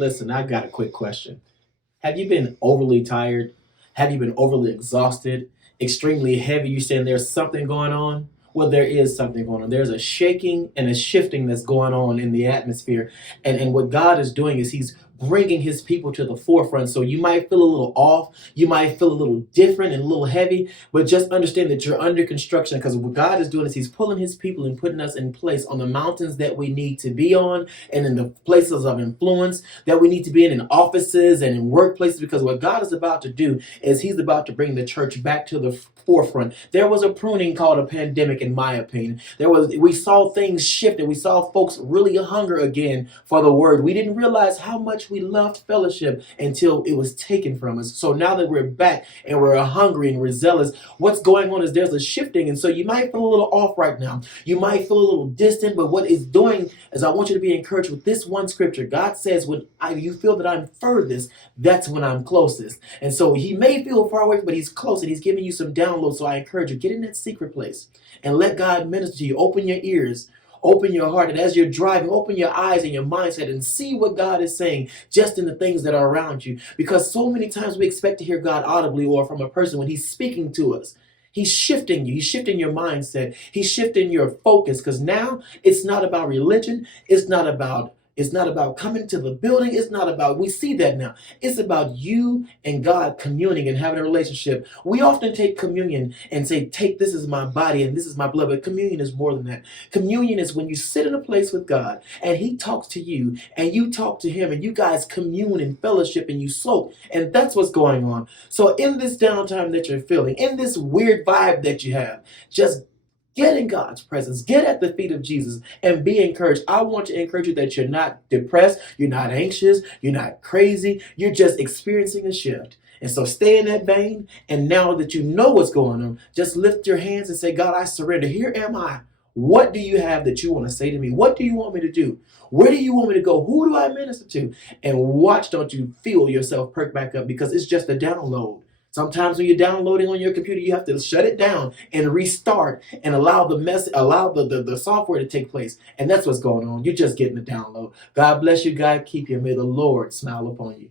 Listen, I got a quick question. Have you been overly tired? Have you been overly exhausted? Extremely heavy? You saying there's something going on? Well, there is something going on. There's a shaking and a shifting that's going on in the atmosphere. And what God is doing is He's bringing His people to the forefront. So you might feel a little off. You might feel a little different and a little heavy, but just understand that you're under construction because what God is doing is He's pulling His people and putting us in place on the mountains that we need to be on and in the places of influence that we need to be in offices and in workplaces, because what God is about to do is He's about to bring the church back to the forefront. There was a pruning called a pandemic, in my opinion. We saw things shift and we saw folks really hunger again for the word. We didn't realize how much we loved fellowship until it was taken from us. So now that we're back and we're hungry and we're zealous, what's going on is there's a shifting. And so you might feel a little off right now. You might feel a little distant, but what it's doing is I want you to be encouraged with this one scripture. God says, you feel that I'm furthest, that's when I'm closest. And so He may feel far away, but He's close and He's giving you some downloads. So I encourage you, get in that secret place and let God minister to you. Open your ears. Open your heart, and as you're driving, open your eyes and your mindset and see what God is saying just in the things that are around you. Because so many times we expect to hear God audibly or from a person when He's speaking to us. He's shifting you. He's shifting your mindset. He's shifting your focus because now it's not about religion. It's not about coming to the building. It's not about, we see that now. It's about you and God communing and having a relationship. We often take communion and say, this is my body and this is my blood. But communion is more than that. Communion is when you sit in a place with God and He talks to you and you talk to Him and you guys commune and fellowship and you soak. And that's what's going on. So in this downtime that you're feeling, in this weird vibe that you have, just get in God's presence. Get at the feet of Jesus and be encouraged. I want to encourage you that you're not depressed. You're not anxious. You're not crazy. You're just experiencing a shift. And so stay in that vein. And now that you know what's going on, just lift your hands and say, God, I surrender. Here am I. What do you have that you want to say to me? What do you want me to do? Where do you want me to go? Who do I minister to? And watch, don't you feel yourself perk back up, because it's just a download. Sometimes when you're downloading on your computer, you have to shut it down and restart and allow the software to take place. And that's what's going on. You're just getting the download. God bless you. God keep you. May the Lord smile upon you.